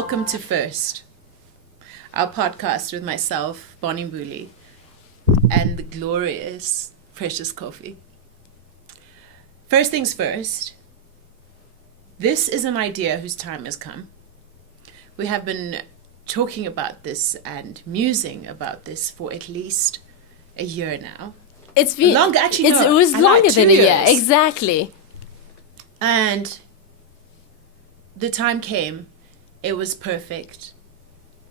welcome to First, our podcast with myself, Bonnie Mbuli, and the glorious Precious Coffee. First things first, this is an idea whose time has come. We have been talking about this and musing about this for at least a year now. It's been longer. Actually, no, it was longer than a year. years. Exactly. And the time came. It was perfect,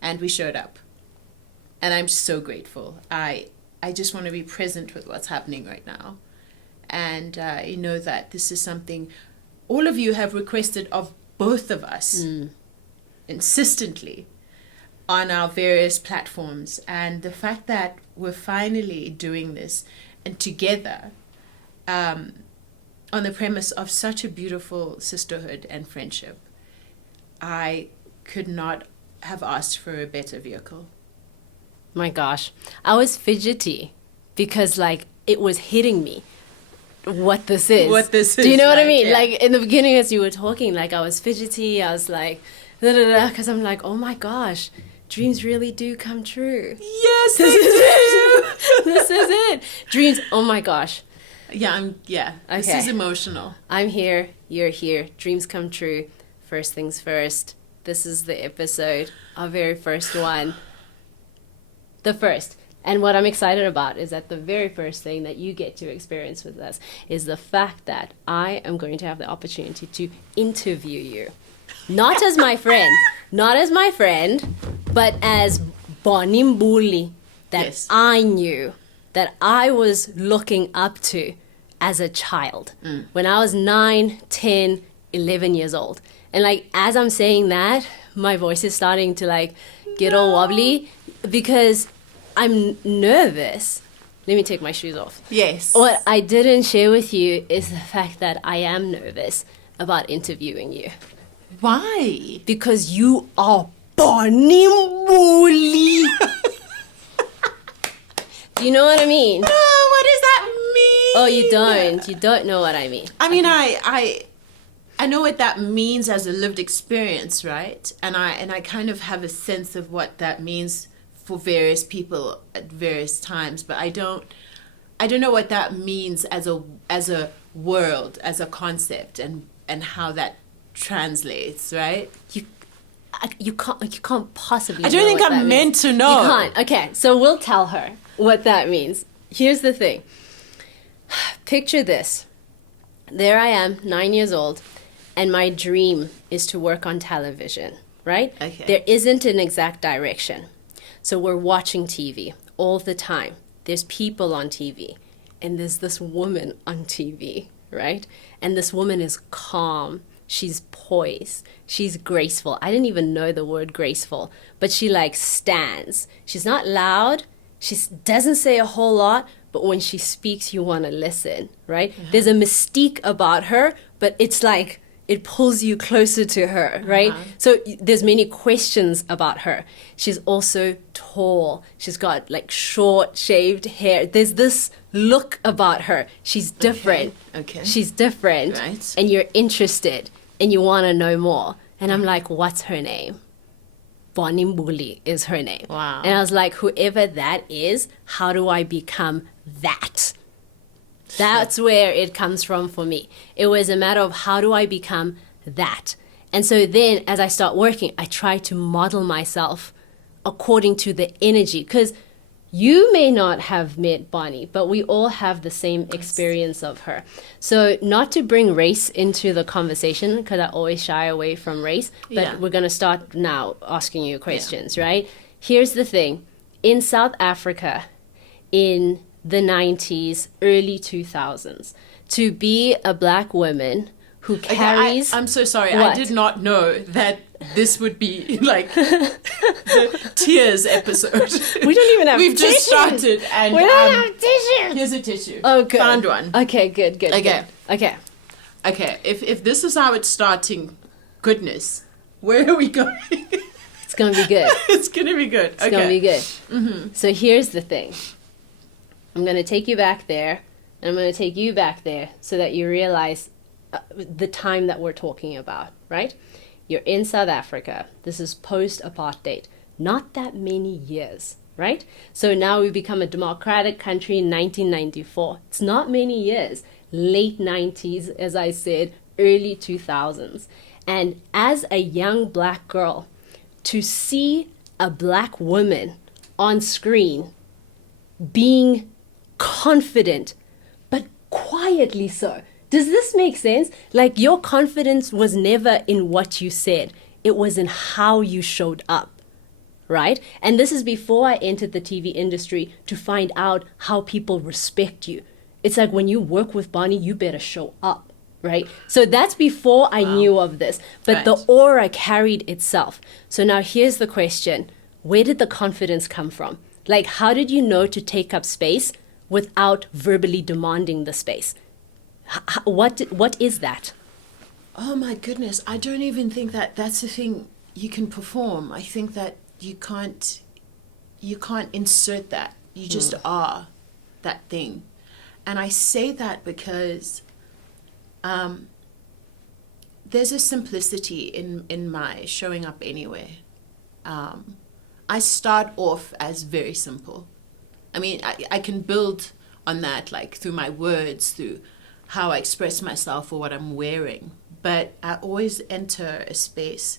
and we showed up. And I'm so grateful. I just want to be present with what's happening right now. And you know that this is something all of you have requested of both of us insistently on our various platforms. And the fact that we're finally doing this and together on the premise of such a beautiful sisterhood and friendship, I could not have asked for a better vehicle. My gosh. I was fidgety because it was hitting me what this is. Do you know what I mean? Yeah. In the beginning as you were talking, I was fidgety. I was because I'm oh my gosh, dreams really do come true. Yes, they do. This is it. Dreams, oh my gosh. Yeah, This Okay. is emotional. I'm here, you're here, dreams come true. First things first. This is the episode, our very first one. The first. And what I'm excited about is that the very first thing that you get to experience with us is the fact that I am going to have the opportunity to interview you. Not as my friend, but as Bonnie Mbuli that Yes. I knew, that I was looking up to as a child when I was 9, 10, 11 years old. And as I'm saying that, my voice is starting to get all wobbly because I'm nervous. Let me take my shoes off. Yes. What I didn't share with you is the fact that I am nervous about interviewing you. Why? Because you are Bonnie Mbuli. Do you know what I mean? No, what does that mean? Oh, you don't. You don't know what I mean. I mean, I know what that means as a lived experience, right? And I kind of have a sense of what that means for various people at various times, but I don't know what that means as a world, as a concept, and how that translates, right? You can't possibly. I don't know think what I'm that meant means. to know. You can't. Okay, so we'll tell her what that means. Here's the thing. Picture this. There I am, 9 years old, and my dream is to work on television, right? Okay. There isn't an exact direction. So we're watching TV all the time. There's people on TV, and there's this woman on TV, right? And this woman is calm. She's poised. She's graceful. I didn't even know the word graceful, but she stands. She's not loud. She doesn't say a whole lot, but when she speaks, you want to listen, right? Yeah. There's a mystique about her, but it's it pulls you closer to her, right? So there's many questions about her. She's also tall. She's got short shaved hair. There's this look about her. She's different. Okay. She's different. Right. And you're interested and you want to know more. And I'm what's her name? Bonnie Mbuli is her name. Wow. And I was whoever that is, how do I become that? That's where it comes from for me. It was a matter of how do I become that? And so then as I start working, I try to model myself according to the energy. Because you may not have met Bonnie, but we all have the same experience of her. So not to bring race into the conversation, because I always shy away from race, but we're going to start now asking you questions, right? Here's the thing. In South Africa, in the 90s, early 2000s, to be a black woman who carries... I'm so sorry. What? I did not know that this would be the tears episode. We don't even have We've tissues. just started and We don't have tissues. here's a tissue. Oh, good. Found one. Okay, good. Okay. Okay. Okay, if this is how it's starting, goodness, where are we going? It's going to be good. It's going to be good. It's going to be good. So here's the thing. I'm going to take you back there, and I'm going to take you back there so that you realize the time that we're talking about, right? You're in South Africa. This is post-apartheid. Not that many years, right? So now we become a democratic country in 1994. It's not many years. Late 90s, as I said, early 2000s. And as a young black girl, to see a black woman on screen being confident, but quietly so. Does this make sense? Like, your confidence was never in what you said. It was in how you showed up, right? And this is before I entered the TV industry to find out how people respect you. It's like, when you work with Bonnie, you better show up, right? So that's before I knew of this. But the aura carried itself. So now here's the question. Where did the confidence come from? Like, how did you know to take up space without verbally demanding the space? What is that? Oh my goodness, I don't even think that that's a thing you can perform. I think that you can't insert that. You just are that thing. And I say that because there's a simplicity in my showing up anywhere. I start off as very simple. I mean, I can build on that, like through my words, through how I express myself or what I'm wearing. But I always enter a space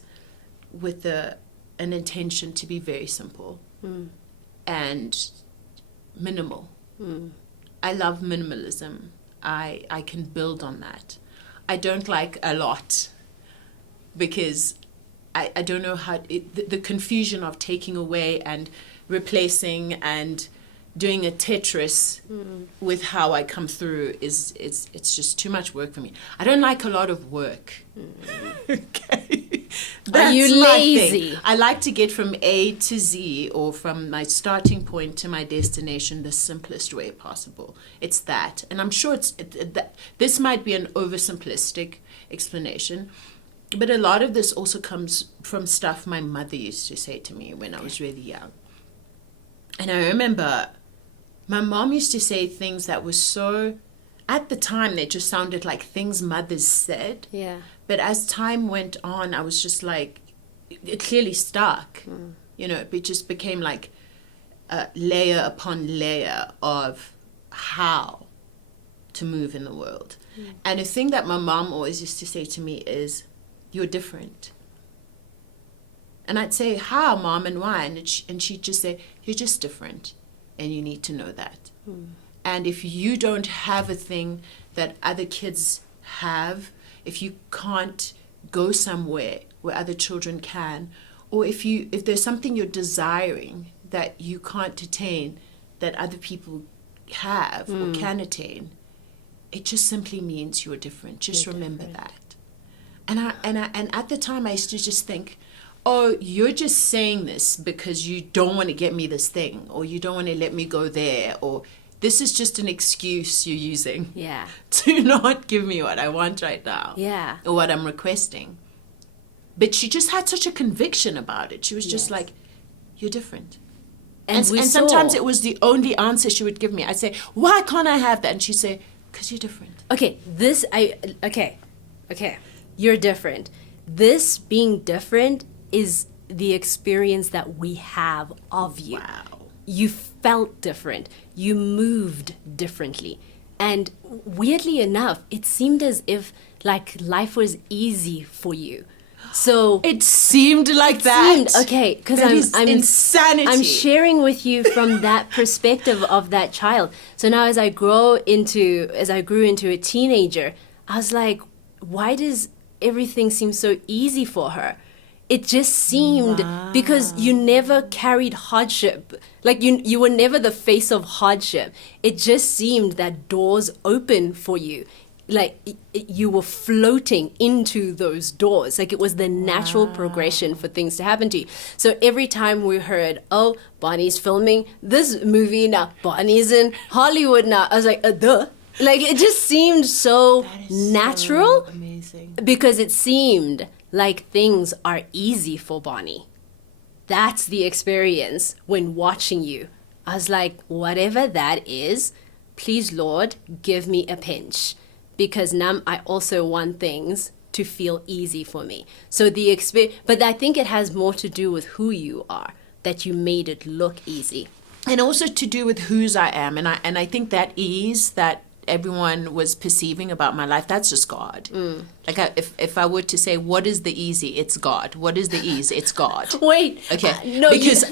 with an intention to be very simple and minimal. I love minimalism. I can build on that. I don't like a lot because I don't know how, the confusion of taking away and replacing and doing a Tetris with how I come through it's just too much work for me. I don't like a lot of work. Okay. Are you lazy? I like to get from A to Z, or from my starting point to my destination, the simplest way possible. It's that. And I'm sure this might be an oversimplistic explanation, but a lot of this also comes from stuff my mother used to say to me when I was really young. And I remember my mom used to say things that were so, at the time, they just sounded like things mothers said. Yeah. But as time went on, I was just like, it clearly stuck. You know, it just became like a layer upon layer of how to move in the world. And a thing that my mom always used to say to me is, you're different. And I'd say, how, Mom, and why? And she'd just say, you're just different, and you need to know that. And if you don't have a thing that other kids have, if you can't go somewhere where other children can, or if there's something you're desiring that you can't attain that other people have or can attain, it just simply means you're different. Just remember that. And at the time I used to just think, oh, you're just saying this because you don't want to get me this thing, or you don't want to let me go there, or this is just an excuse you're using to not give me what I want right now, or what I'm requesting. But she just had such a conviction about it. She was just like, you're different. And sometimes it was the only answer she would give me. I'd say, why can't I have that? And she'd say, because you're different. Okay, you're different. This being different is the experience that we have of you. Wow. You felt different. You moved differently. And weirdly enough, it seemed as if like life was easy for you. So it seemed like that. Okay, because I'm insanity. I'm sharing with you from that perspective of that child. So now as I grew into a teenager, I was like, why does everything seem so easy for her? It just seemed, because you never carried hardship. Like you were never the face of hardship. It just seemed that doors open for you. Like you were floating into those doors. Like it was the natural progression for things to happen to you. So every time we heard, oh, Bonnie's filming this movie now, Bonnie's in Hollywood now, I was like, duh. Like it just seemed so natural. So amazing. Because it seemed like things are easy for Bonnie. That's the experience when watching you. I was like, whatever that is, please, Lord, give me a pinch. Because now I also want things to feel easy for me. So the experience, but I think it has more to do with who you are, that you made it look easy. And also to do with whose I am. And I think that ease that everyone was perceiving about my life, that's just God. Like if I were to say, what is the easy? It's God. What is the ease? It's God. Wait. Okay. No, because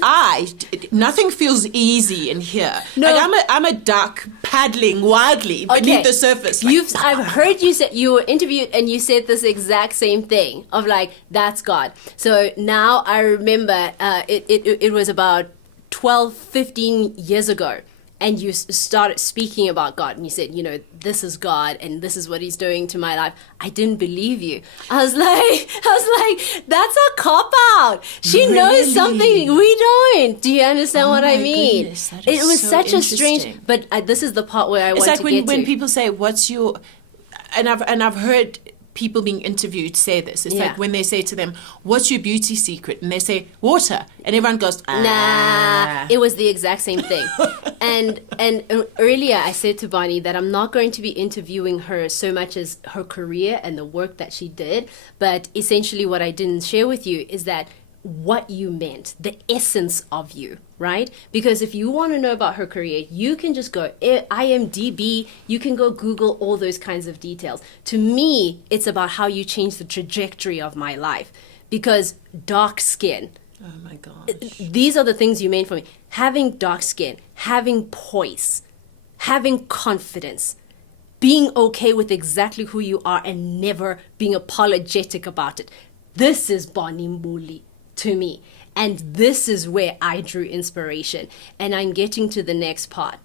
nothing feels easy in here. No. Like I'm a duck paddling wildly beneath the surface. Like, I've heard you say, you were interviewed and you said this exact same thing of like, that's God. So now I remember it was about 12, 15 years ago. And you started speaking about God, and you said, you know, this is God, and this is what He's doing to my life. I didn't believe you. I was like, that's a cop out. She knows something we don't. Do you understand what I mean? Goodness, that is it was so such a strange. interesting. But this is the part where I it's want like to get to. when people say, "What's your?" And I've heard people being interviewed say this. It's like when they say to them, "What's your beauty secret?" and they say, "Water," and everyone goes, Nah, it was the exact same thing. and earlier I said to Bonnie that I'm not going to be interviewing her so much as her career and the work that she did, but essentially what I didn't share with you is that what you meant, the essence of you, right? Because if you want to know about her career, you can just go IMDb, you can go Google all those kinds of details. To me, it's about how you change the trajectory of my life. Because dark skin, oh my gosh, these are the things you made for me. Having dark skin, having poise, having confidence, being okay with exactly who you are and never being apologetic about it. This is Bonnie Mbuli to me. And this is where I drew inspiration. And I'm getting to the next part.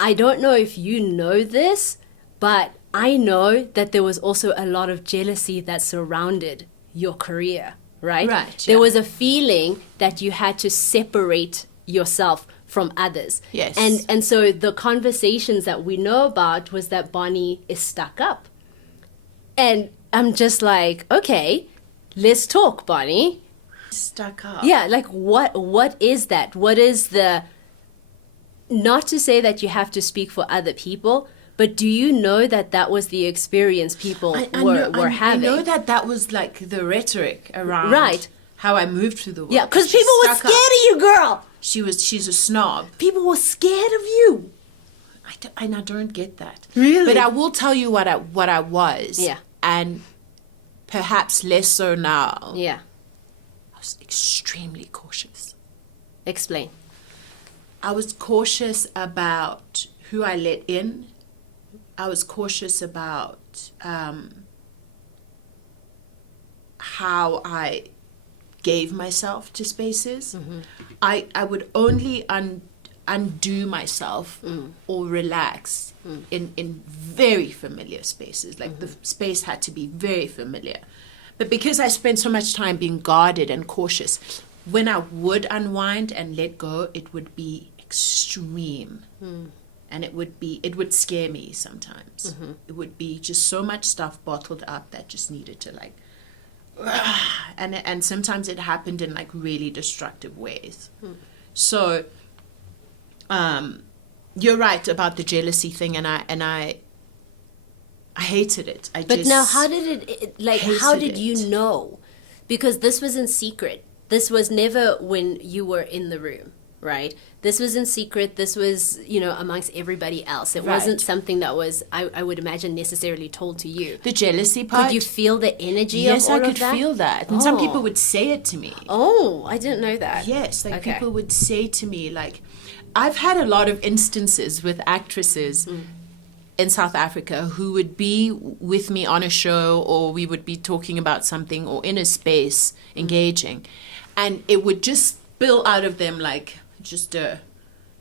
I don't know if you know this, but I know that there was also a lot of jealousy that surrounded your career, right? Right. There was a feeling that you had to separate yourself from others. Yes. And so the conversations that we know about was that Bonnie is stuck up. And I'm just like, okay, let's talk, Bonnie. Stuck up. Yeah, like what is that? What is the, not to say that you have to speak for other people, but do you know that that was the experience people were having? I know that was like the rhetoric around Right. how I moved through the world. Yeah, because She's people were stuck scared up. of you, girl. She's a snob. People were scared of you. I don't get that. Really? But I will tell you what I was. Yeah. And perhaps less so now. Yeah. I was extremely cautious. Explain. I was cautious about who I let in. I was cautious about how I gave myself to spaces. Mm-hmm. I would only undo myself or relax in very familiar spaces. Like the space had to be very familiar. But because I spent so much time being guarded and cautious, when I would unwind and let go, it would be extreme. And it would scare me sometimes. It would be just so much stuff bottled up that just needed to like, and sometimes it happened in like really destructive ways. So, you're right about the jealousy thing, and I hated it. But now, how did how did you it. know? Because this was in secret. This was never when you were in the room, right? This was in secret. This was, amongst everybody else. It wasn't something that was, I would imagine, necessarily told to you. The jealousy part. Could you feel the energy yes, of all I could of that? feel that. And some people would say it to me. Oh, I didn't know that. Yes, like Okay. people would say to me, like, I've had a lot of instances with actresses in South Africa who would be with me on a show, or we would be talking about something or in a space engaging, and it would just spill out of them like just a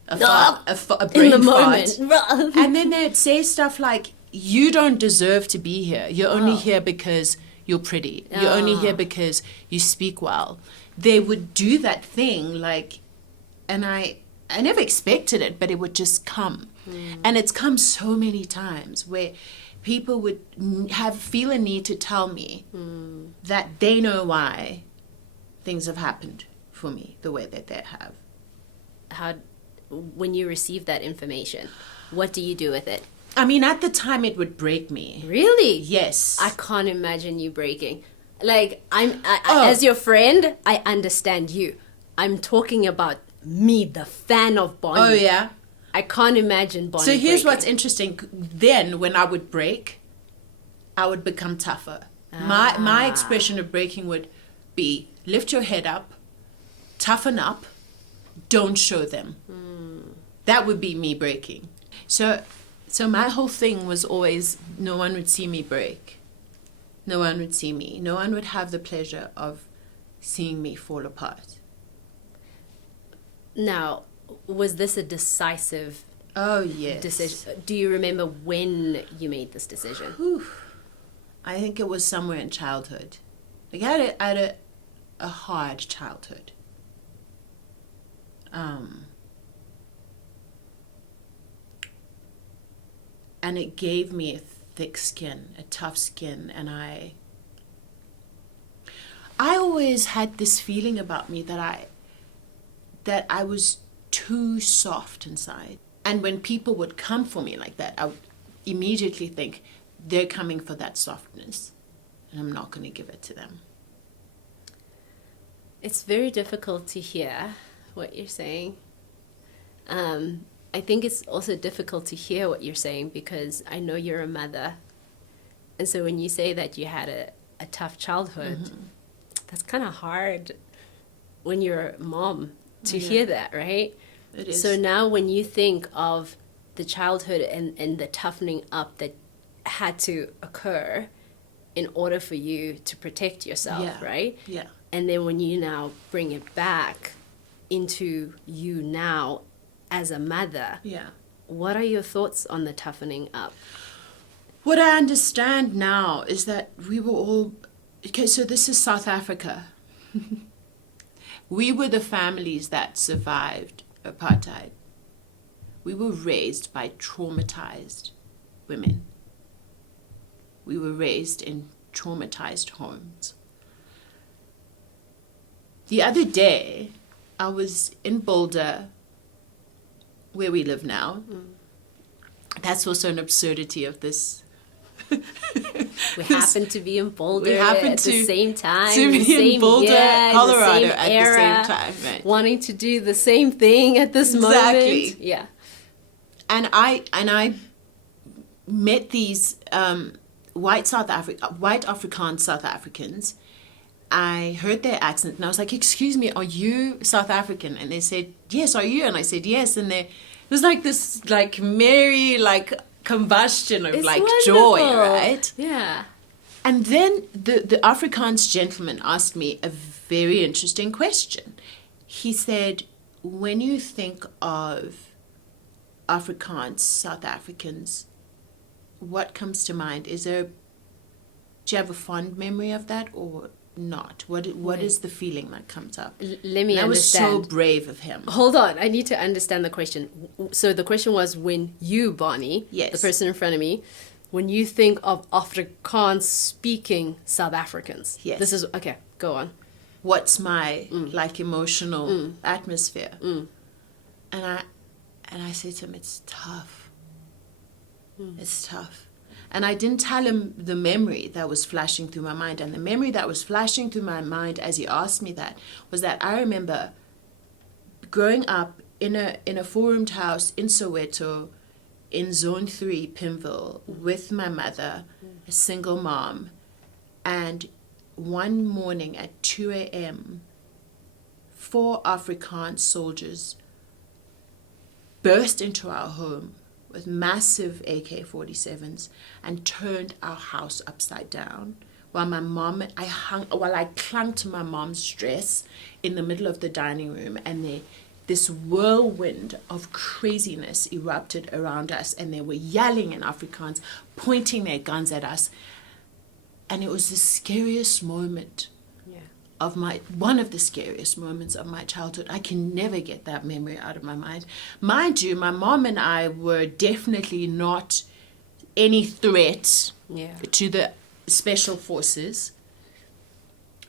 brain In the fart. moment. And then they'd say stuff like, you don't deserve to be here. You're only here because you're pretty. You're only here because you speak well. They would do that thing, like, and I never expected it, but it would just come. And it's come so many times where people would feel a need to tell me that they know why things have happened for me the way that they have. When you receive that information, what do you do with it? I mean, at the time it would break me. Really? Yes. I can't imagine you breaking. Like, Oh. as your friend, I understand you. I'm talking about me, the fan of Bonnie. Oh, yeah. I can't imagine Bonnie So here's breaking. what's interesting. Then, when I would break, I would become tougher. My expression of breaking would be lift your head up, toughen up, don't show them. That would be me breaking. So my whole thing was always no one would see me break. No one would see me. No one would have the pleasure of seeing me fall apart. Now, was this a decisive Oh, yes. decision? Do you remember when you made this decision? Whew. I think it was somewhere in childhood. Like I had a hard childhood. And it gave me a thick skin, a tough skin, and I always had this feeling about me that I was too soft inside. And when people would come for me like that, I would immediately think they're coming for that softness, and I'm not going to give it to them. It's very difficult to hear what you're saying. I think it's also difficult to hear what you're saying because I know you're a mother. And so when you say that you had a tough childhood, that's kind of hard when you're a mom to hear that, right? It is. So now when you think of the childhood and the toughening up that had to occur in order for you to protect yourself, right? Yeah. And then when you now bring it back into you now as a mother, Yeah. what are your thoughts on the toughening up? What I understand now is that we were all... Okay, so this is South Africa. We were the families that survived apartheid. We were raised by traumatized women. We were raised in traumatized homes. The other day, I was in Boulder, where we live now. That's also an absurdity of this. We happen to be in Boulder We happen at the to- same time, to the be same in Boulder, year, Colorado the same at the era, same time, right? wanting to do the same thing at this Exactly. moment. Yeah. And I met these white Afrikaans South Africans. I heard their accent and I was like, "Excuse me, are you South African?" And they said, "Yes, are you?" And I said, "Yes." And it was like this merry combustion of It's joy, wonderful. right? Yeah. And then the Afrikaans gentleman asked me a very interesting question. He said, "When you think of Afrikaans South Africans, what comes to mind? Do you have a fond memory of that or not? What is the feeling that comes up?" Let me That was understand. so brave of him. Hold on, I need to understand the question. So the question was when you, Bonnie, Yes. the person in front of me, when you think of Afrikaans speaking South Africans. Yes. This is, okay, go on. What's my emotional atmosphere? And I said to him, "It's tough. It's tough." And I didn't tell him the memory that was flashing through my mind. And the memory that was flashing through my mind as he asked me that was that I remember growing up in a four-roomed house in Soweto, in Zone 3, Pimville, with my mother, a single mom. And one morning at 2 a.m., 4 Afrikaans soldiers burst into our home with massive AK-47s and turned our house upside down while I clung to my mom's dress in the middle of the dining room, and this whirlwind of craziness erupted around us, and they were yelling in Afrikaans, pointing their guns at us. And it was the scariest moment one of the scariest moments of my childhood. I can never get that memory out of my mind. Mind you, my mom and I were definitely not any threat to the special forces.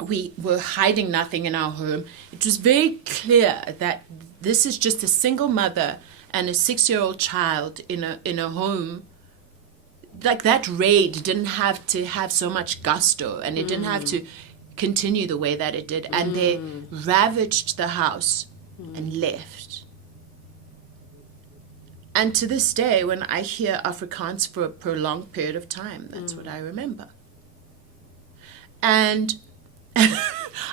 We were hiding nothing in our home. It was very clear that this is just a single mother and a 6-year-old child in a home like that raid didn't have to have so much gusto, and it didn't have to continue the way that it did, and they ravaged the house and left. And to this day, when I hear Afrikaans for a prolonged period of time, that's what I remember. And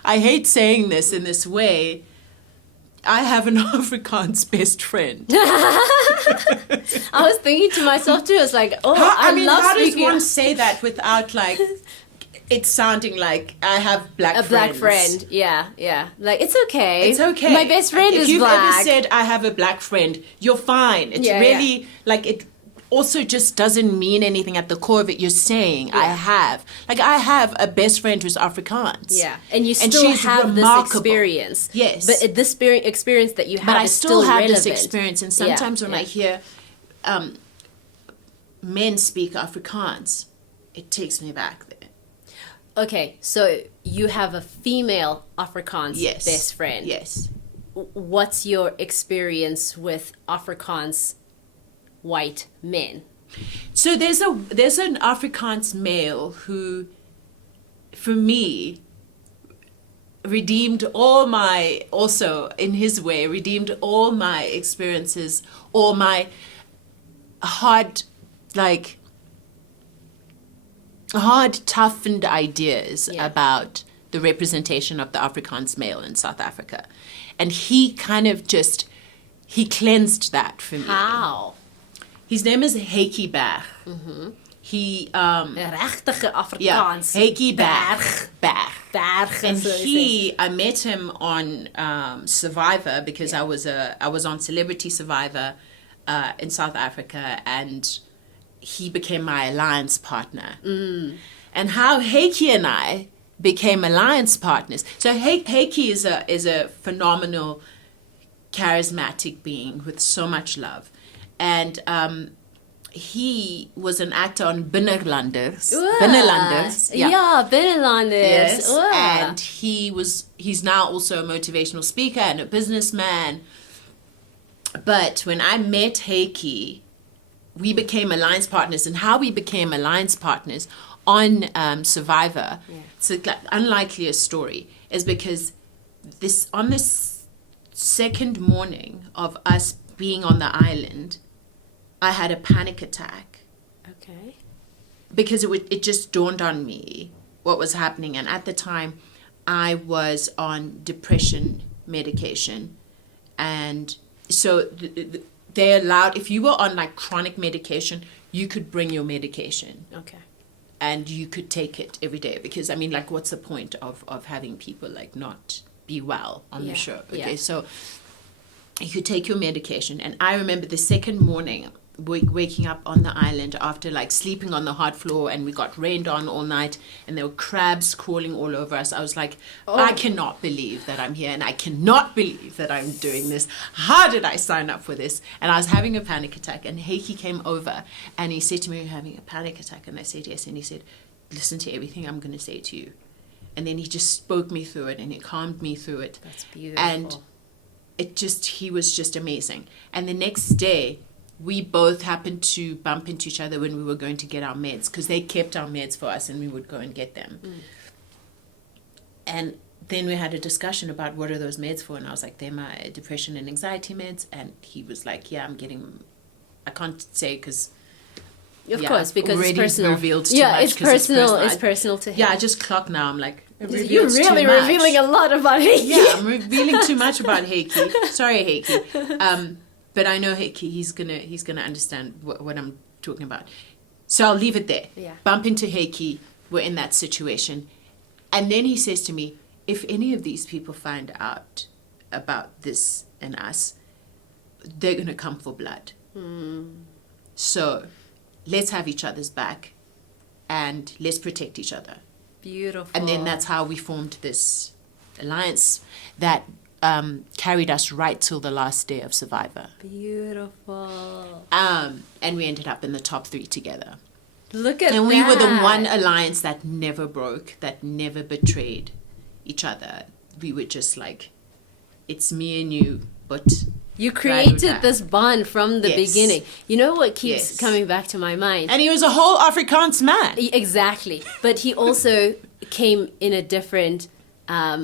I hate saying this in this way, I have an Afrikaans best friend. I was thinking to myself too, it's like, oh, I love how does speaking. one say that without like it sounding like I have black A black friend, yeah. Like, it's okay. It's okay. My best friend if is you've black. ever said I have a black friend, you're fine. It's really like it also just doesn't mean anything at the core of it. You're saying I have a best friend who's Afrikaans. Yeah, and you still have remarkable. this experience. Yes, but this experience that you have, but I is still have relevant. this experience. And sometimes when I hear men speak Afrikaans, it takes me back there. Okay, so you have a female Afrikaans best friend. Yes. What's your experience with Afrikaans white men? So there's an Afrikaans male who, for me, redeemed all my experiences, all my hard toughened ideas about the representation of the Afrikaans male in South Africa. And he kind of he cleansed that for me. How? His name is Heiki Berg. Mm-hmm. He Rechtige Afrikaans. Heiki Berg. Berg. And I met him on Survivor because I was on Celebrity Survivor in South Africa, and he became my alliance partner. And how Heiki and I became alliance partners. So Heiki is a phenomenal, charismatic being with so much love. And he was an actor on Binnenlanders. Binnenlanders. Yeah, Binnenlanders. Yes. And he's now also a motivational speaker and a businessman. But when I met Heiki, we became alliance partners. And how we became alliance partners on Survivor, it's an unlikely story, is because on this second morning of us being on the island, I had a panic attack. Okay. Because it just dawned on me what was happening. And at the time, I was on depression medication. And so they allowed, if you were on like chronic medication, you could bring your medication. Okay. And you could take it every day. Because, I mean, like, what's the point of having people, like, not be well on the show? Okay, so you could take your medication. And I remember the second morning, waking up on the island after like sleeping on the hard floor, and we got rained on all night, and there were crabs crawling all over us. I was like, I cannot believe that I'm here, and I cannot believe that I'm doing this. How did I sign up for this? And I was having a panic attack, and Heiki came over and he said to me, "You're having a panic attack?" And I said, "Yes." And he said, "Listen to everything I'm going to say to you." And then he just spoke me through it, and he calmed me through it. That's beautiful. And he was just amazing. And the next day, we both happened to bump into each other when we were going to get our meds, because they kept our meds for us and we would go and get them. And then we had a discussion about what are those meds for, and I was like, they're my depression and anxiety meds. And he was like, yeah, I'm getting them. I can't say because of course, because it's personal. Revealed too much, it's personal. It's personal to him. Yeah, I just clocked now. I'm like, you're really revealing a lot about Heiki. Yeah, I'm revealing too much about Heiki. Sorry, Heiki. But I know Heiki, he's gonna understand what I'm talking about. So I'll leave it there. Yeah. Bump into Heiki, we're in that situation. And then he says to me, if any of these people find out about this and us, they're gonna come for blood. So let's have each other's back and let's protect each other. Beautiful. And then that's how we formed this alliance that carried us right till the last day of Survivor. Beautiful. And we ended up in the top 3 together. Look at that. And we were the one alliance that never broke, that never betrayed each other. We were just like, it's me and you, but You ride with created that. this bond from the Yes. beginning. You know what keeps Yes. coming back to my mind? And he was a whole Afrikaans man. Exactly. But he also came in a different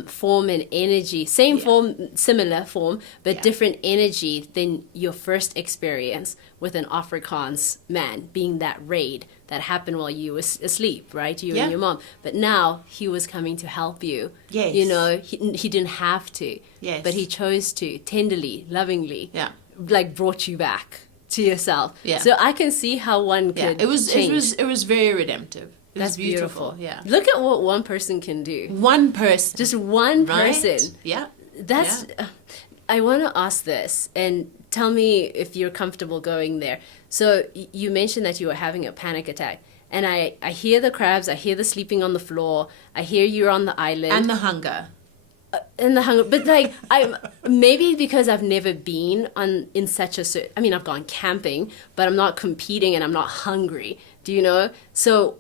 form and energy. Same Yeah. form, similar form, but Yeah. different energy than your first experience with an Afrikaans man, being that raid that happened while you were asleep, right? You Yeah. and your mom. But now he was coming to help you. Yes. You know, he didn't have to. Yes. But he chose to, tenderly, lovingly, Yeah. like brought you back to yourself. Yeah. So I can see how one Yeah, could it was change. very redemptive. It That's was beautiful. Yeah, Look at what one person can do. one person, Just one right? person. Yeah, That's. I want to ask this, and tell me if you're comfortable going there. So you mentioned that you were having a panic attack, and I hear the crabs, I hear the sleeping on the floor, I hear you're on the island, and the hunger. and the hunger. But like I maybe because I've never been in such a. I mean, I've gone camping, but I'm not competing, and I'm not hungry. Do you know? So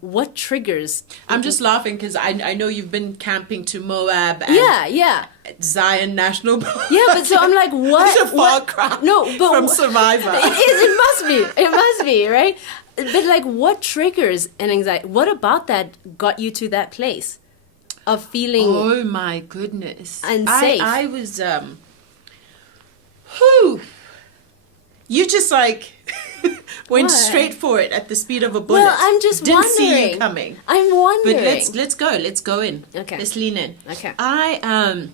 what triggers? I'm just laughing because I know you've been camping to Moab and Yeah. Zion National Park. Yeah, but so I'm like, what? It's a far cry from Survivor. It must be. It must be, right? But like, what triggers an anxiety? What about that got you to that place of feeling? Oh my goodness! Unsafe. I was whew. You just like went What? straight for it at the speed of a bullet. Well, I'm just Didn't see wondering. you coming. I'm wondering. But let's go in. Okay. Let's lean in. Okay. I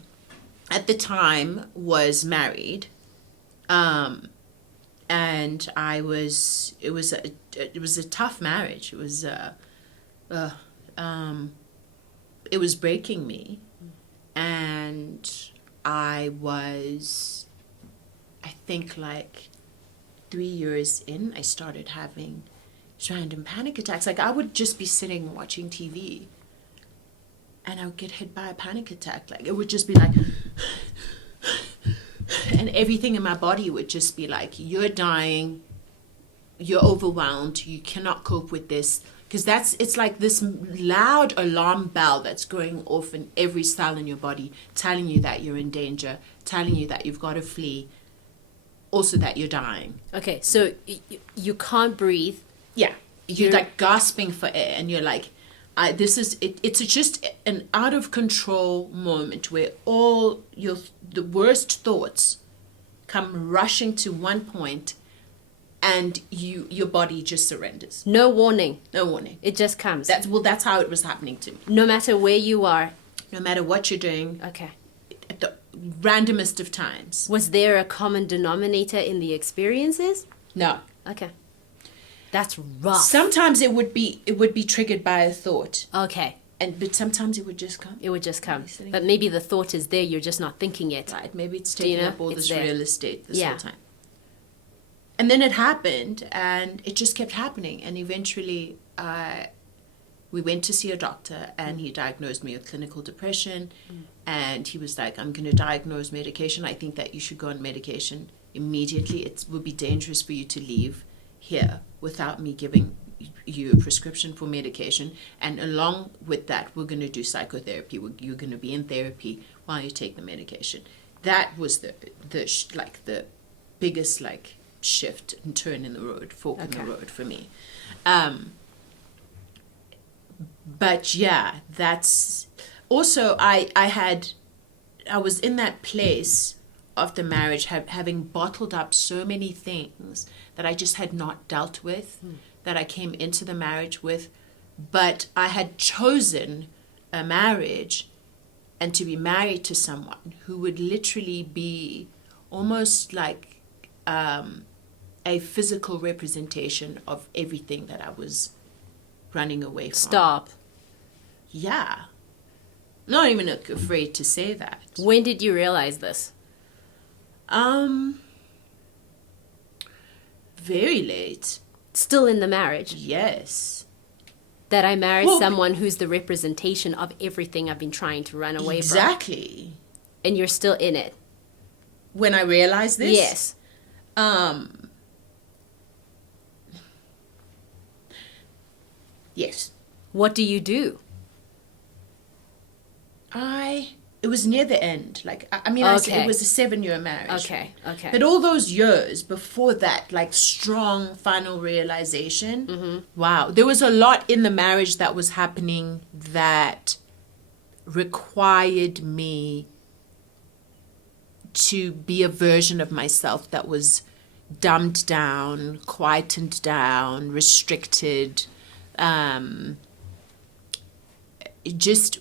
at the time was married, and it was a tough marriage. It was breaking me, and I think like 3 years in, I started having random panic attacks. Like I would just be sitting watching TV and I would get hit by a panic attack. Like it would just be like, and everything in my body would just be like, you're dying, you're overwhelmed, you cannot cope with this. Because it's like this loud alarm bell that's going off in every cell in your body, telling you that you're in danger, telling you that you've got to flee, also that you're dying. Okay, so you can't breathe. Yeah, you're like gasping for air, and you're like, it's just an out of control moment where all the worst thoughts come rushing to one point, and your body just surrenders. No warning. No warning. It just comes. That's how it was happening to me. No matter where you are. No matter what you're doing, Okay. at the randomest of times. Was there a common denominator in the experiences? No. Okay. That's rough. Sometimes it would be triggered by a thought, Okay. but sometimes it would just come. It would just come. Sitting But maybe the thought is there, you're just not thinking it. Right, maybe it's Do you taking know? up all It's this there. real estate this Yeah. whole time. And then it happened, and it just kept happening. And eventually, we went to see a doctor, and he diagnosed me with clinical depression. And he was like, I'm going to diagnose medication. I think that you should go on medication immediately. It would be dangerous for you to leave here without me giving you a prescription for medication. And along with that, we're going to do psychotherapy. You're going to be in therapy while you take the medication. That was the biggest shift and turn in the road, fork in the road for me. But yeah, that's also I was in that place after marriage, having bottled up so many things that I just had not dealt with, that I came into the marriage with. But I had chosen a marriage and to be married to someone who would literally be almost like a physical representation of everything that I was running away from. Stop. Yeah. Not even afraid to say that. When did you realize this? Very late. Still in the marriage. Yes. That I married someone who's the representation of everything I've been trying to run away from. Exactly. And you're still in it. When I realized this? Yes. Yes. What do you do? I it was near the end. Like, I mean, I said Okay. it was a 7-year marriage. Okay. Okay. But all those years before that, like strong final realization, wow, there was a lot in the marriage that was happening that required me to be a version of myself that was dumbed down, quietened down, restricted, just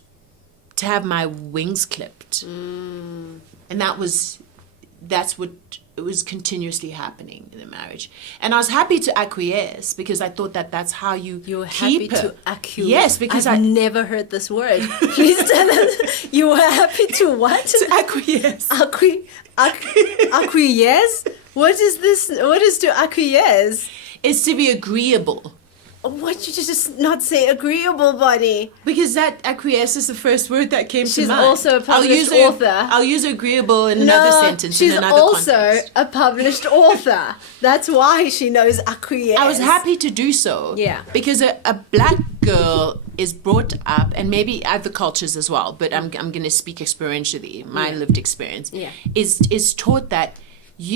to have my wings clipped. And that's what it was continuously happening in the marriage. And I was happy to acquiesce because I thought that that's how You're happy keep to it. acquiesce. Yes, because I've never heard this word. Please tell us. You were happy to what? to acquiesce. Acquiesce? What is this? What is to acquiesce? Is to be agreeable. Why did you just not say agreeable, Bonnie? Because that acquiesce is the first word that came to She's mind. also a published author. I'll use agreeable in another sentence. She's in another also context. a published author. That's why she knows acquiesce. I was happy to do so. Yeah. Because a black girl is brought up, and maybe other cultures as well, but I'm going to speak experientially, my lived experience, is taught that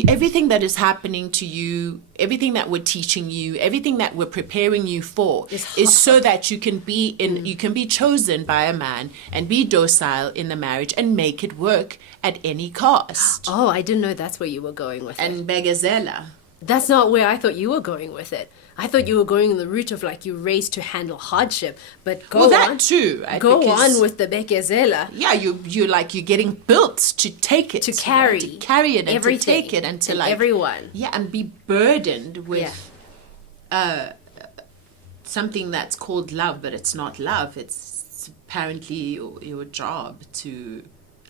everything that is happening to you, everything that we're teaching you, everything that we're preparing you for is so that you can be you can be chosen by a man and be docile in the marriage and make it work at any cost. Oh, I didn't know that's where you were going with it. And begazela. That's not where I thought you were going with it. I thought you were going the route of like you're raised to handle hardship, but go that on. too. Right? Go Because- on with the bekezela. Yeah, you're getting built to take it, To carry to carry it, and everything to take it, and to and like everyone. Yeah, and be burdened with something that's called love, but it's not love. It's apparently your job to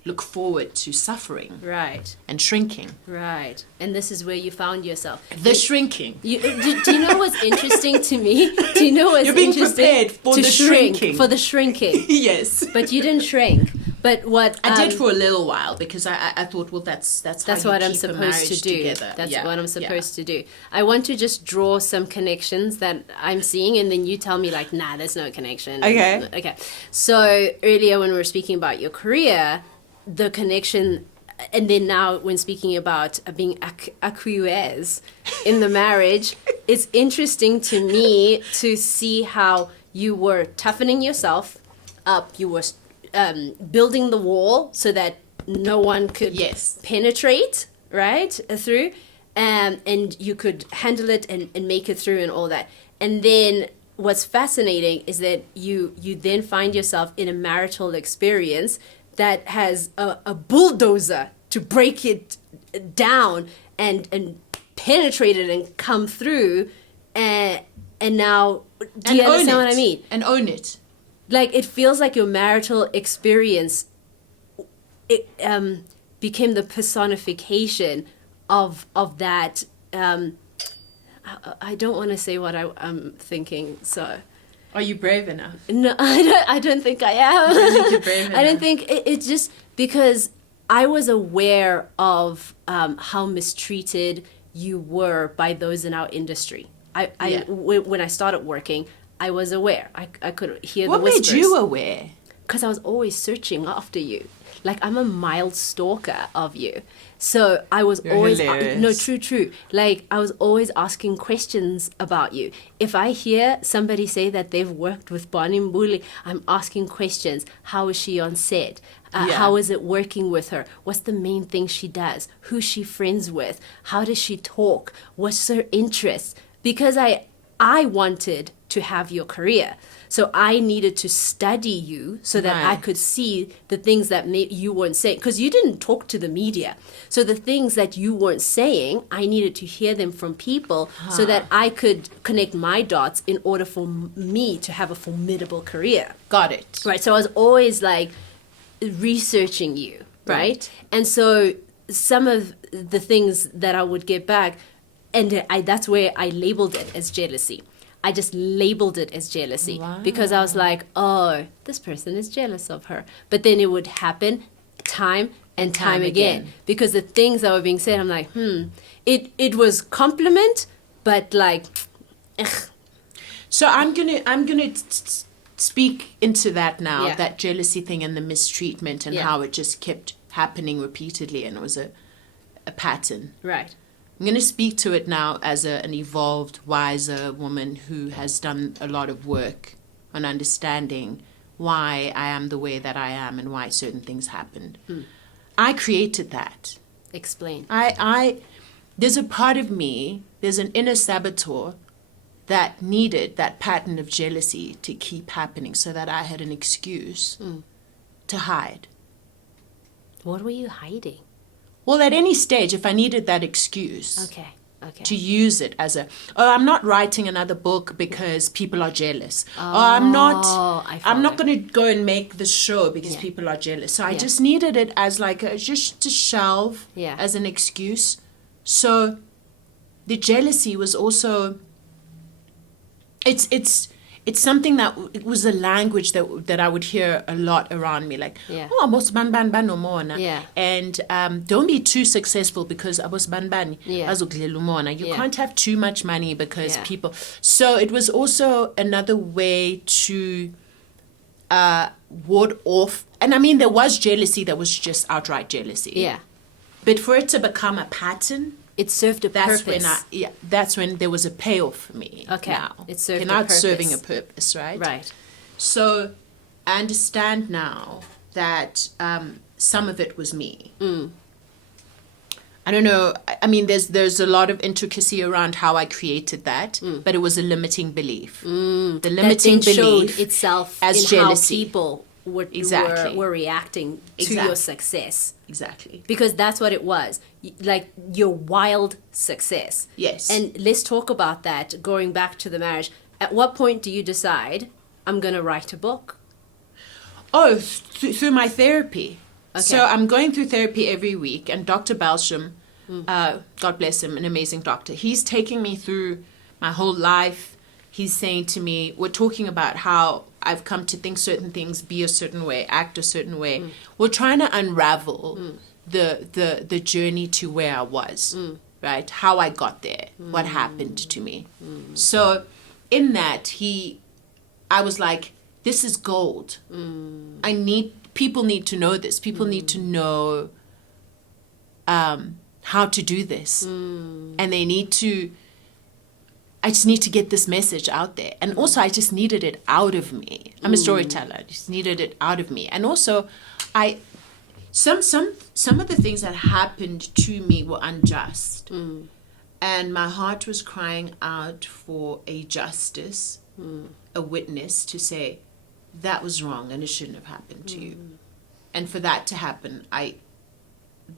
look forward to suffering Right, and shrinking. right. And this is where you found yourself. The shrinking. Do you know what's interesting to me? Do you know what's You're being interesting? prepared for to the shrink, shrinking. For the shrinking. Yes. But you didn't shrink. But what I did for a little while because I thought, well, that's how you what I'm keep a supposed marriage to do. together. That's Yeah, what I'm yeah. supposed to do. I want to just draw some connections that I'm seeing, and then you tell me like, nah, there's no connection. Okay. Okay. So earlier when we were speaking about your career, the connection, and then now when speaking about being acquiesce in the marriage, it's interesting to me to see how you were toughening yourself up. You were building the wall so that no one could penetrate right through, and you could handle it and make it through and all that. And then what's fascinating is that you then find yourself in a marital experience that has a bulldozer to break it down and penetrate it and come through, and now do you understand what I mean? And own it. Like it feels like your marital experience became the personification of that. I don't want to say what I'm thinking, so. Are you brave enough? No, I don't think I am. I don't think you're brave enough. I don't think it's just because I was aware of how mistreated you were by those in our industry. When I started working, I was aware. I could hear the whispers. What made you aware? Because I was always searching after you. Like I'm a mild stalker of you. So I was always hilarious. true. Like I was always asking questions about you. If I hear somebody say that they've worked with Bonnie Mbuli, I'm asking questions. How is she on set? How is it working with her? What's the main thing she does? Who's she friends with? How does she talk? What's her interest? Because I wanted to have your career. So I needed to study you so that I could see the things that you weren't saying. Because you didn't talk to the media. So the things that you weren't saying, I needed to hear them from people so that I could connect my dots in order for me to have a formidable career. Got it. Right. So I was always like researching you. Right. And so some of the things that I would get back, and that's where I labeled it as jealousy. I just labeled it as jealousy because I was like, oh, this person is jealous of her. But then it would happen time and time again. Because the things that were being said, I'm like, it was compliment, but like, ugh. So I'm gonna speak into that now, Yeah. that jealousy thing and the mistreatment and Yeah. how it just kept happening repeatedly and it was a pattern. Right. I'm going to speak to it now as an evolved, wiser woman who has done a lot of work on understanding why I am the way that I am and why certain things happened. I created that. Explain. There's a part of me, there's an inner saboteur that needed that pattern of jealousy to keep happening so that I had an excuse to hide. What were you hiding? Well, at any stage, if I needed that excuse Okay. to use it as I'm not writing another book because people are jealous. I I'm follow. not going to go and make the show because people are jealous. So I just needed it as just to shelve as an excuse. So the jealousy was also, it's something that it was a language that I would hear a lot around me, like, oh, abos ban no more. And don't be too successful because abos ban azoglela umona. You can't have too much money because people. So it was also another way to ward off. And I mean, there was jealousy that was just outright jealousy. Yeah. But for it to become a pattern, it served a purpose. That's when there was a payoff for me. Okay. Now. It served a now purpose. it's serving a purpose, right? Right. So I understand now that some of it was me. I don't know. I mean, there's a lot of intricacy around how I created that, but it was a limiting belief. The limiting that showed belief itself as in jealousy. how people were reacting to your success. Exactly. Because that's what it was. Like your wild success. Yes. And let's talk about that, going back to the marriage. At what point do you decide, I'm going to write a book? Oh, through my therapy. Okay. So I'm going through therapy every week, and Dr. Balsham, God bless him, an amazing doctor, he's taking me through my whole life. He's saying to me, we're talking about how I've come to think certain things, be a certain way, act a certain way. We're trying to unravel the journey to where I was, right? How I got there, what happened to me. So in that, I was like, this is gold. People need to know this. People need to know how to do this. And I just need to get this message out there. And also, I just needed it out of me. I'm a storyteller. I just needed it out of me. And also, some of the things that happened to me were unjust. And my heart was crying out for a justice, a witness to say, that was wrong and it shouldn't have happened to you. And for that to happen,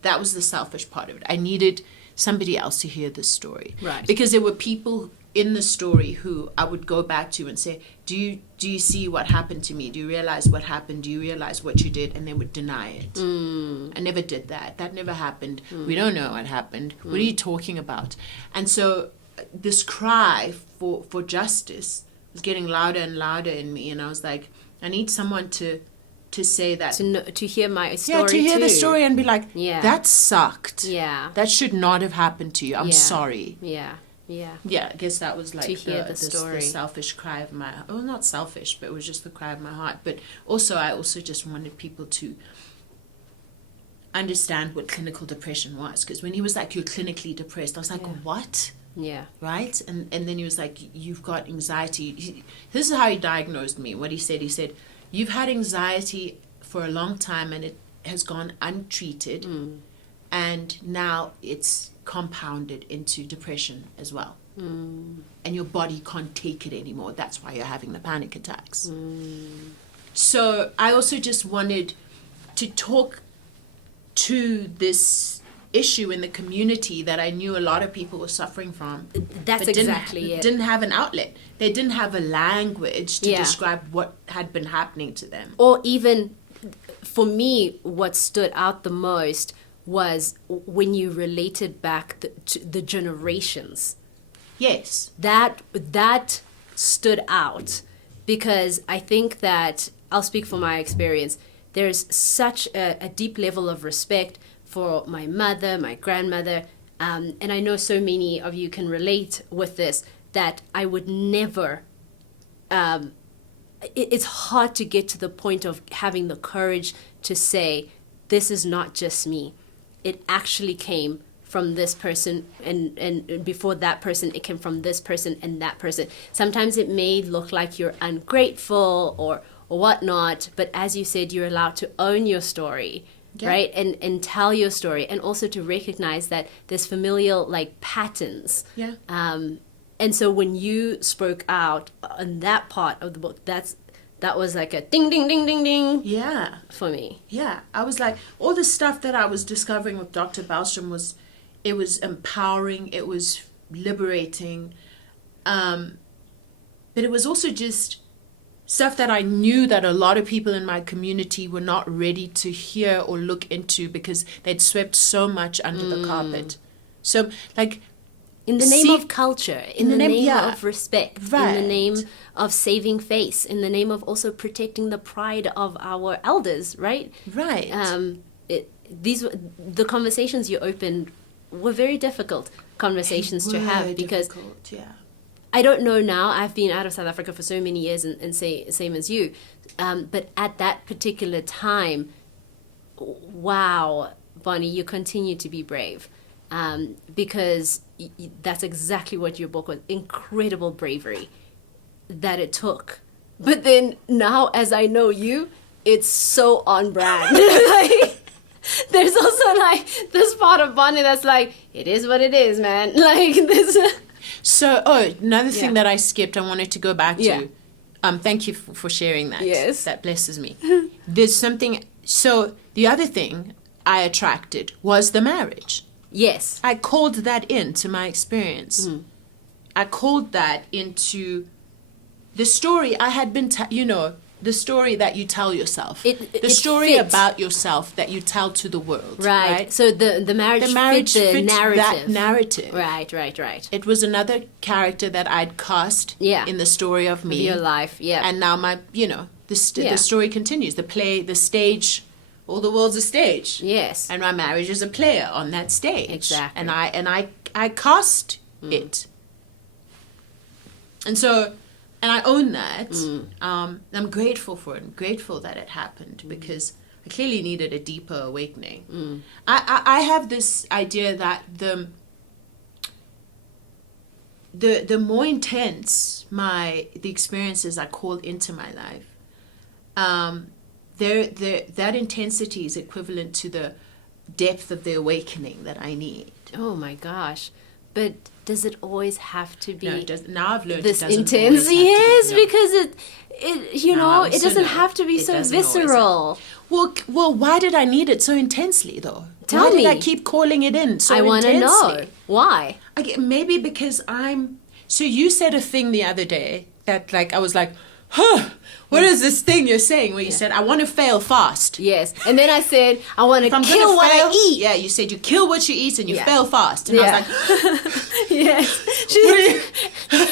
that was the selfish part of it. I needed somebody else to hear this story. Right. Because there were people in the story who I would go back to and say, do you see what happened to me? Do you realize what happened? Do you realize what you did? And they would deny it. I never did that. That never happened. We don't know what happened. What are you talking about? And so this cry for justice was getting louder and louder in me. And I was like, I need someone to say that. To hear my story. Yeah, to hear the story and be like, that sucked. Yeah. That should not have happened to you. I'm sorry. Yeah. Yeah. Yeah, I guess that was like to hear the story. The selfish cry of my, well, not selfish, but it was just the cry of my heart. But also, I also just wanted people to understand what clinical depression was. Because when he was like, you're clinically depressed, I was like, what? Yeah. Right? And then he was like, you've got anxiety. This is how he diagnosed me. What he said, you've had anxiety for a long time and it has gone untreated. And now it's compounded into depression as well. And your body can't take it anymore. That's why you're having the panic attacks. So I also just wanted to talk to this issue in the community that I knew a lot of people were suffering from. That's exactly it. Didn't have an outlet. They didn't have a language to describe what had been happening to them. Or even, for me, what stood out the most was when you related back to the generations. Yes. That stood out because I think that, I'll speak from my experience, there's such a deep level of respect for my mother, my grandmother, and I know so many of you can relate with this, that I would never it's hard to get to the point of having the courage to say, this is not just me. It actually came from this person, and before that person, it came from this person and that person. Sometimes it may look like you're ungrateful or whatnot, but as you said, you're allowed to own your story, right? And tell your story, and also to recognize that there's familial like patterns. Yeah. And so when you spoke out on that part of the book, that was like a ding, ding, ding, ding, ding. Yeah. For me. Yeah. I was like, all the stuff that I was discovering with Dr. Ballstrom was empowering, it was liberating. But it was also just stuff that I knew that a lot of people in my community were not ready to hear or look into because they'd swept so much under the carpet. So, like, in the name of culture, in the name of respect, right. in the name of saving face, in the name of also protecting the pride of our elders, right? Right. The conversations you opened were very difficult conversations to have, because I don't know now. I've been out of South Africa for so many years, and same as you. But at that particular time, wow, Bonnie, you continue to be brave. Because that's exactly what your book was. Incredible bravery that it took. But then now, as I know you, it's so on brand. Like, there's also like this part of Bonnie that's like, it is what it is, man. Like this. So, another thing that I skipped, I wanted to go back to. Yeah. Thank you for sharing that. Yes. That blesses me. There's something. So the other thing I attracted was the marriage. Yes. I called that into my experience. I called that into the story I had been, the story that you tell yourself. The story fit. about yourself that you tell to the world. Right. So the marriage fit the narrative. That narrative. Right. It was another character that I'd cast in the story of me. Your life, yeah. And now the story continues. The play, the stage, all the world's a stage. Yes. And my marriage is a player on that stage. Exactly. And I cast it. And so, and I own that. I'm grateful for it. I'm grateful that it happened because I clearly needed a deeper awakening. I have this idea that the more intense the experiences I call into my life, that intensity is equivalent to the depth of the awakening that I need. Oh my gosh. But does it always have to be? No, it doesn't. Now I've learned this it doesn't intense. always have to be, Yes, no. because it doesn't have to be It so doesn't always visceral. Well, why did I need it so intensely though? Tell why me. did I keep calling it in so I want to intensely? know why. Maybe because so you said a thing the other day that I was like, huh, what is this thing you're saying? Where you said, I want to fail fast. Yes, and then I said I want to If I'm kill gonna what fail, I eat. Yeah, you said you kill what you eat and you Yeah. fail fast. And I was like, Yes.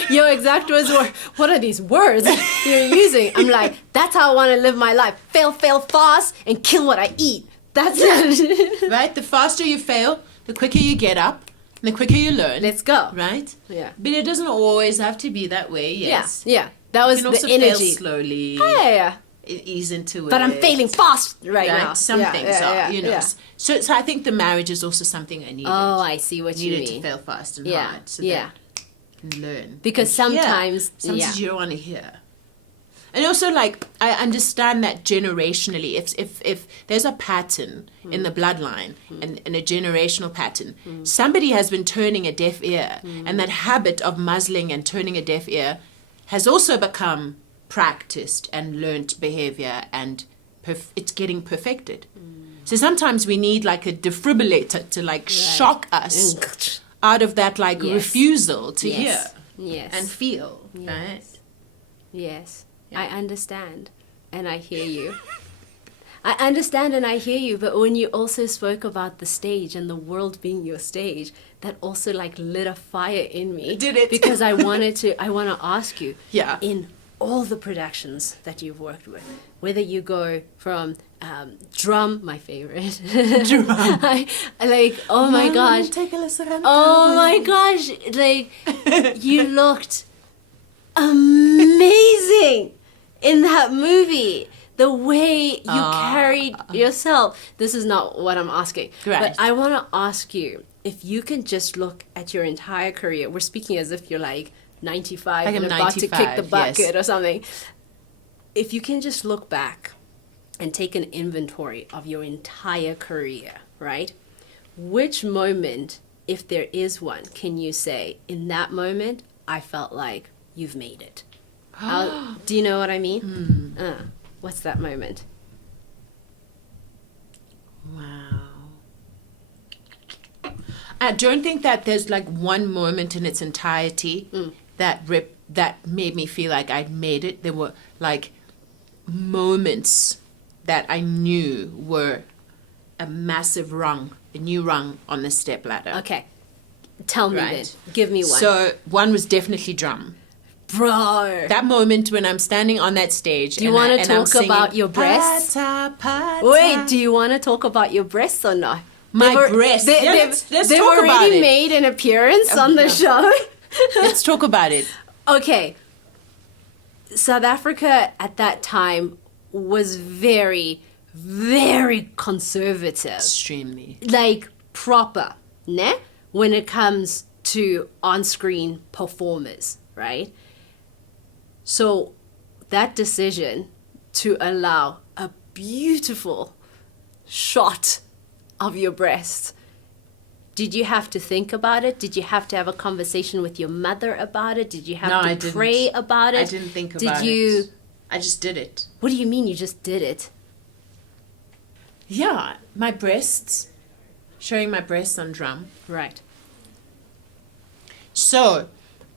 Your exact words were, what are these words you're using? I'm like, that's how I want to live my life. Fail fast and kill what I eat. That's it. right? The faster you fail, the quicker you get up, and the quicker you learn. Let's go. Right? Yeah. But it doesn't always have to be that way, yes. Yeah. That was You can the also energy. fail slowly. Yeah. Ease into it. But I'm failing fast right now. Some things are, Yeah. So I think the marriage is also something I needed. Oh, I see what you needed mean. to fail fast and Yeah, hard so yeah. that I can learn. Because And hear. sometimes you don't want to hear. And also, I understand that generationally, if there's a pattern in the bloodline and a generational pattern, somebody has been turning a deaf ear, and that habit of muzzling and turning a deaf ear has also become practiced and learnt behavior, and it's getting perfected. So sometimes we need a defibrillator to shock us out of that refusal to hear and feel, right? Yes. I understand and I hear you. I understand and I hear you, but when you also spoke about the stage and the world being your stage, that also lit a fire in me. Did it? Because I want to ask you, Yeah. in all the productions that you've worked with, whether you go from drum, my favorite. Drum. Oh my gosh. Take a listen. Oh my gosh. You looked amazing in that movie. The way you carried yourself. This is not what I'm asking. Right. But I want to ask you, if you can just look at your entire career. We're speaking as if you're like 95 Like and I'm about to kick the 95, bucket yes. or something. If you can just look back and take an inventory of your entire career, right? Which moment, if there is one, can you say, in that moment, I felt like you've made it? Do you know what I mean? What's that moment? Wow. I don't think that there's like one moment in its entirety that made me feel like I'd made it. There were like moments that I knew were a massive rung, a new rung on the stepladder. Okay. Tell me Right. then. Give me one. So one was definitely drum. Bro. That moment when I'm standing on that stage. Do you want to talk about your breasts? Pata, pata. Wait, do you want to talk about your breasts or not? My They've breasts. They, Yeah, they've let's they've talk about already it. made an appearance on the yeah. show. Let's talk about it. Okay. South Africa at that time was very, very conservative. Extremely. Like proper, ne? When it comes to on-screen performers, right? So that decision to allow a beautiful shot of your breast, did you have to think about it? Did you have to have a conversation with your mother about it? Did you have No, to I didn't. pray about it? I didn't think about Did you? it. I just did it. What do you mean you just did it? Yeah, my breasts. Showing my breasts on drum. Right. So,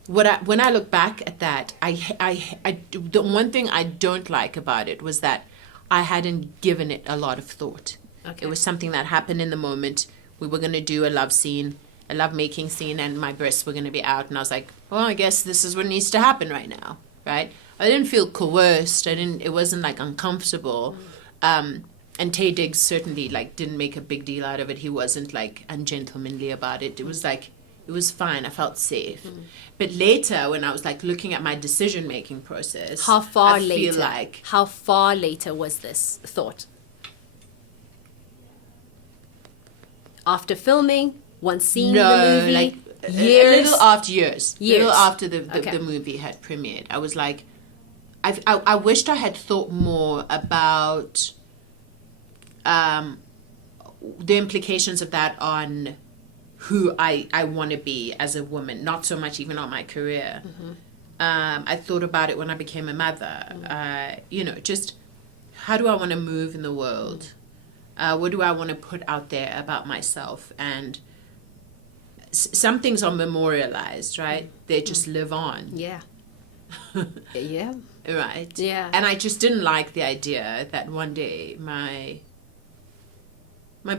when I look back at that, the one thing I don't like about it was that I hadn't given it a lot of thought. Okay. It was something that happened in the moment. We were going to do a love scene, a love making scene, and my breasts were going to be out. And I was like, well, I guess this is what needs to happen right now, right? I didn't feel coerced. It wasn't like uncomfortable. And Tay Diggs certainly like didn't make a big deal out of it. He wasn't like ungentlemanly about it. It was like, it was fine. I felt safe. But later, when I was like looking at my decision making process, How far I later? feel like How far later was this thought? After filming, once seeing the movie, like years. a little after years. Years. Little after the Okay. movie had premiered. I was like, I wished I had thought more about the implications of that on who I want to be as a woman, not so much even on my career. I thought about it when I became a mother. Just how do I want to move in the world? What do I want to put out there about myself? And some things are memorialized, right? They just live on. Yeah. Yeah. Right. Yeah. And I just didn't like the idea that one day my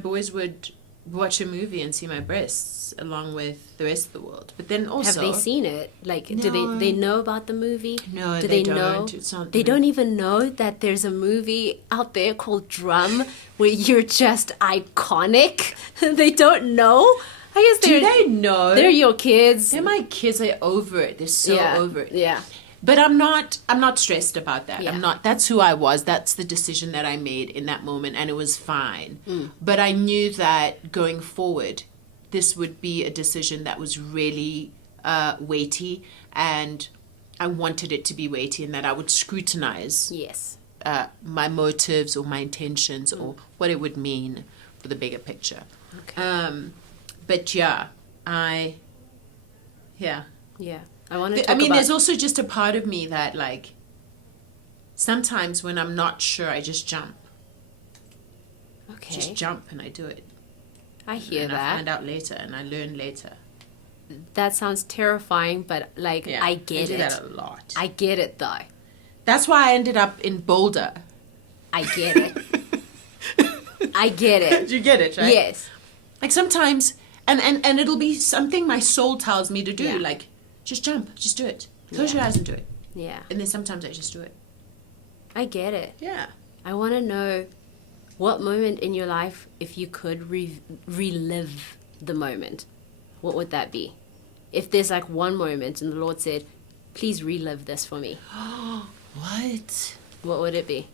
boys would watch a movie and see my breasts along with the rest of the world. But then also, Have they seen it? Like, do No. they know about the movie? No, do they know? don't. It's not They the- don't even know that there's a movie out there called Drum where you're just iconic. They don't know. I guess do they're they know? they're your kids. They're my kids. Are over it. They're so yeah. over it. Yeah. But I'm not stressed about that. Yeah. I'm not. That's who I was. That's the decision that I made in that moment, and it was fine. But I knew that going forward, this would be a decision that was really weighty, and I wanted it to be weighty, and that I would scrutinize Yes. my motives or my intentions or what it would mean for the bigger picture. Okay. But yeah. Yeah. I want to talk I mean, about... there's also just a part of me that, like, sometimes when I'm not sure, I just jump. Okay. Just jump and I do it. I hear and I that. find out later and I learn later. That sounds terrifying, but like Yeah, I get I do it. that a lot. I get it though. That's why I ended up in Boulder. I get it. I get it. You get it, right? Yes. Like sometimes, and it'll be something my soul tells me to do. Yeah. Like, just jump, just do it. Close your eyes and do it. Yeah. And then sometimes I just do it. I get it. Yeah. I want to know what moment in your life, if you could relive the moment, what would that be? If there's like one moment and the Lord said, please relive this for me. What? What would it be?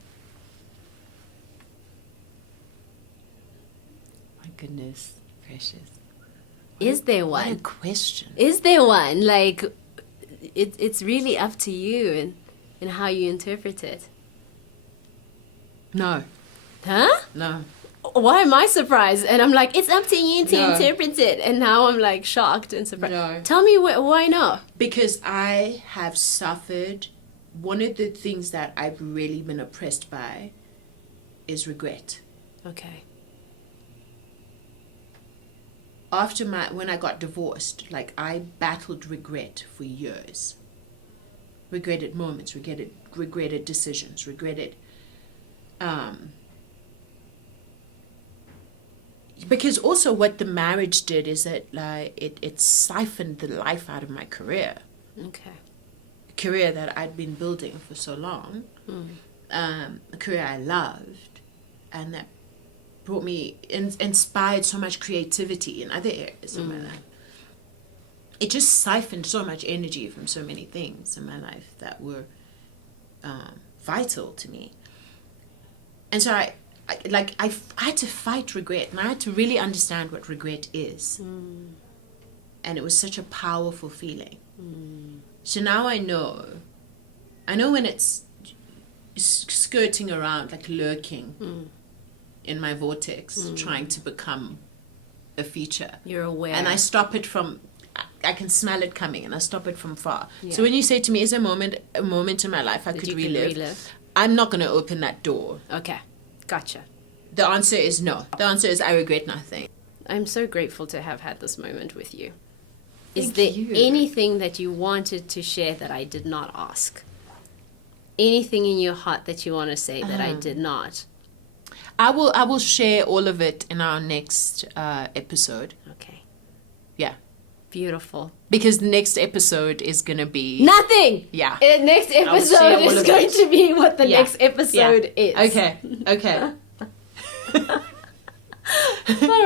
My goodness, precious. Is there What a one? question. Is there one? Like, it's really up to you and how you interpret it. No. Huh? No. Why am I surprised? And I'm like, it's up to you to No. interpret it. And now I'm like shocked and surprised. No. Tell me why not? Because I have suffered, one of the things that I've really been oppressed by is regret. Okay. After when I got divorced, like I battled regret for years. Regretted moments, regretted decisions, regretted because also what the marriage did is that like it siphoned the life out of my career. Okay. A career that I'd been building for so long. A career I loved, and that brought me inspired so much creativity in other areas of my life. It just siphoned so much energy from so many things in my life that were vital to me. And so I had to fight regret, and I had to really understand what regret is. And it was such a powerful feeling. So now I know when it's skirting around, like lurking in my vortex, trying to become a feature. You're aware. And I stop it from, I can smell it coming, and I stop it from far. Yeah. So when you say to me, is a moment in my life I That could you could relive, I'm not going to open that door. Okay. Gotcha. The answer is no. The answer is I regret nothing. I'm so grateful to have had this moment with you. Is Thank there you. anything that you wanted to share that I did not ask? Anything in your heart that you want to say that I did not? I will share all of it in our next episode. Okay. Yeah. Beautiful. Because the next episode is going to be... Nothing! Yeah. Next share episode all is of going it. to be what the Yeah. next episode is. Okay. All